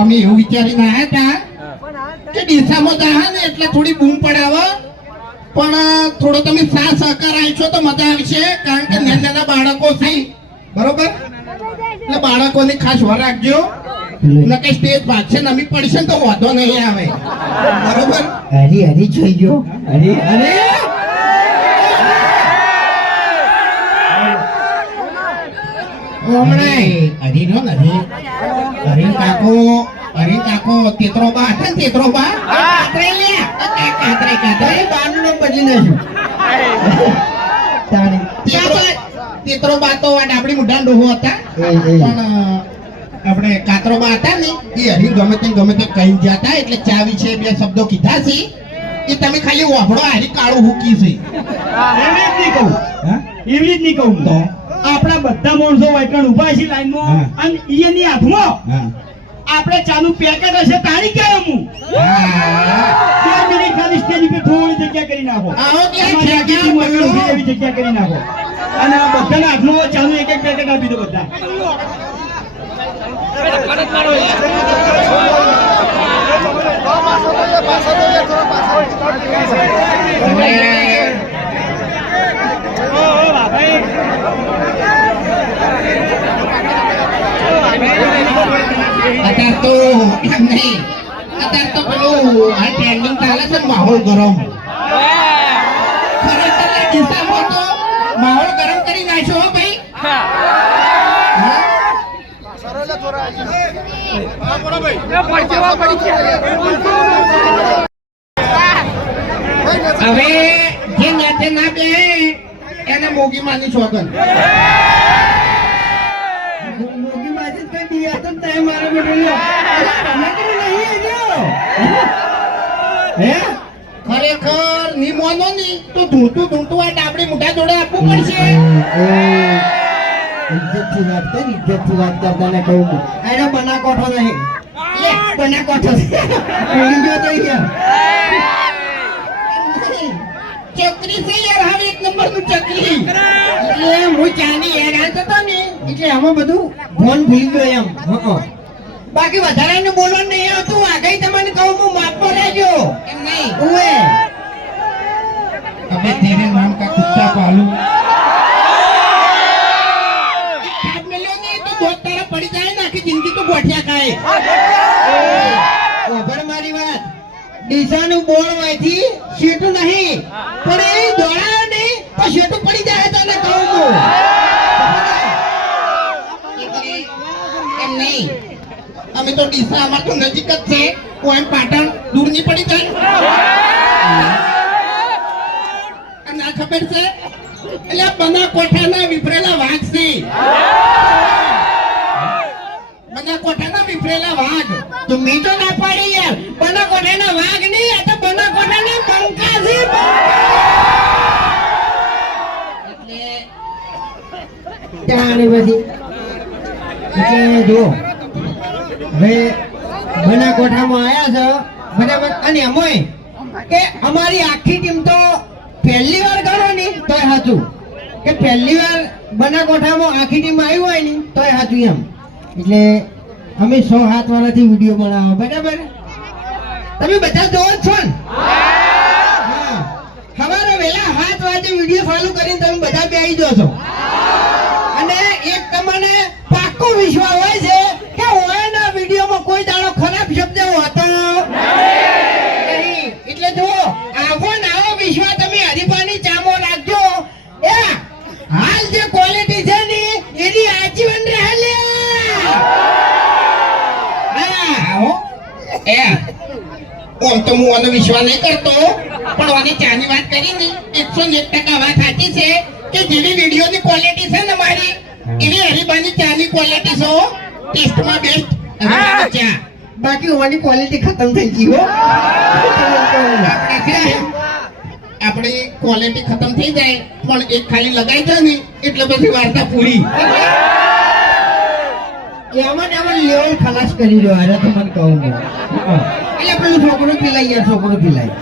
અમે એવું વિચારીને આવ્યા હતા કે ડીસામાં જા ને એટલે થોડી બૂમ પડાવો, પણ થોડો તમે સાથ સહકાર આપશો તો મજા આવશે, કારણ કે નાના બાળકો છે, બરોબર? એટલે બાળકોની ખાસ વાર રાખજો, નકે સ્ટેજ ભાગશે ને અમે પડશે તો વાંધો નહીં આવે, બરોબર? હરી હરી જોઈ ગયો, હરી અરે હરી કાકો તેતરો બા હતા ને, તેતરો બા બાનું નામ બદલી નાખ્યું. તેતરો બા તો આપણી મુઢા ડોહો હતા, પણ આપણે કાતરો બા હતા ને એ હરી ગમે તે કહી જતા, એટલે ચા વિશે બે શબ્દો કીધા છે એ તમે ખાલી વાપડો. હરી કાળું હુકી છે એવી જ નહીં કહું તો આપણા બધા માણસો વાઈકણ ઉભા છે લાઈનમાં, અને એની હાથમાં આપણે ચાનું પેકેટ હશે તારી કે હું 2 મિનિટ ખાલી સ્ટેજ પર થોડી જગ્યા કરી નાખો, એવી જગ્યા કરી નાખો, અને આ બધાના હાથમાં ચાનું એક એક પેકેટ આપી દો બધા. અત્યારે તો પેલું આ ટ્રેન્ડિંગ ચાલે છે, માહોલ ગરમ. ખરેખર ડીસામાં તો માહોલ ગરમ કરી નાખ્યો હો ભાઈ. હવે જે નેતે ના બે એને મોગી માની છોકન. ખરેખર ની મોનો ની તો ધૂળતું આ ડાબડી મોઢા જોડે આપવું પડશે. ઇજ્જતથી વાત કર, ઇજ્જતથી વાત કરતા ને કહું એને બનાકોઠો નહીં, બનાકોઠો ભૂલી ગયો તો ચકરી છે યાર, હવે 1 નંબરનું ચકરી. એટલે હું ચાની હેરાન થતો ને એટલે આમાં બધું ફોન ભૂલી ગયો એમ. બાકી વધારાને બોલવાનું નહીં આવતું. આગળ તમને કહું હું માપમાં રહેજો. એમ નહીં ઉએ અબે તેરે નામ કા કુત્તા પાલુ. ખાટ મેલ્યો ને તો દોત તારા પડી જાય ને આખી જિંદગી તો ગોઠિયા ખાય. ખબર મારી વાત, ડીસાનું બોર્ડ માંથી શેટું નહીં પણ એ દોડાયો નહીં તો શેટું પડી જાય તને કહું હું. એમ નહીં, અમે તો ડીસા અમાર તો નજીક જ છે, કોઈ પાટણ દૂર નહીં પડી જાય. અને આ ખબર છે એટલે બનાકોઠાના વિફરેલા વાઘ છે, બનાકોઠાના વિફરેલા વાઘ. તો મી તો ના પાડી યાર, બનાકોઠાના વાઘ નહીં, આ તો બનાકોઠાના બંકા છે. એટલે ત્યાં બધી એટલે જો હવે બનાકોઠામાં આયા છો બરાબર, અને એમાંય કે અમારી આખી ટીમ તો પહેલી વાર ગણો ને તોય સાચું, કે પહેલી વાર બનાકોઠામાં આખી ટીમ આવી હોય ને તોય સાચું એમ. એટલે અમે 6-7 વર્ષથી વિડીયો બનાવો બરાબર, તમે બધા જોવો જ છો ને? હા, સવારે વહેલા 7 વાગે વિડીયો ચાલુ કરીને તમે બધા બેસી જાઓ છો, અને એક તમને પાક્કો વિશ્વાસ હોય છે કે ઓયના વિડીયોમાં કોઈ દાડો ખરાબ શબ્દ હોતો નહીં. એટલે જો આવો ને આવો વિશ્વાસ તમે હરીફાની ચામો રાખજો. એ હાલ જે ક્વોલિટી છે ને એની આજીવન રહે લે. ઓમ તો હું આનો વિશ્વાસ નહીં કરતો, પણ આની ચાની વાત કરી ને 101% વાત સાચી છે કે જેવી વિડીયોની ક્વોલિટી છે ને મારી, એવી હરીબાની ચાની ક્વોલિટી છે, ટેસ્ટમાં બેસ્ટ ચા. બાકી ઓની ક્વોલિટી ખતમ થઈ ગઈ હો. આપણી ક્વોલિટી ખતમ થઈ જાય પણ એક ખાલી લગાઈ જાય ને એટલે પછી વાર્તા પૂરી. એમાં લેવલ ખલાસ કરી રહ્યો. અરે તો મને કહું એટલે પેલું છોકરું પીલાય યાર, છોકરું પીલાય.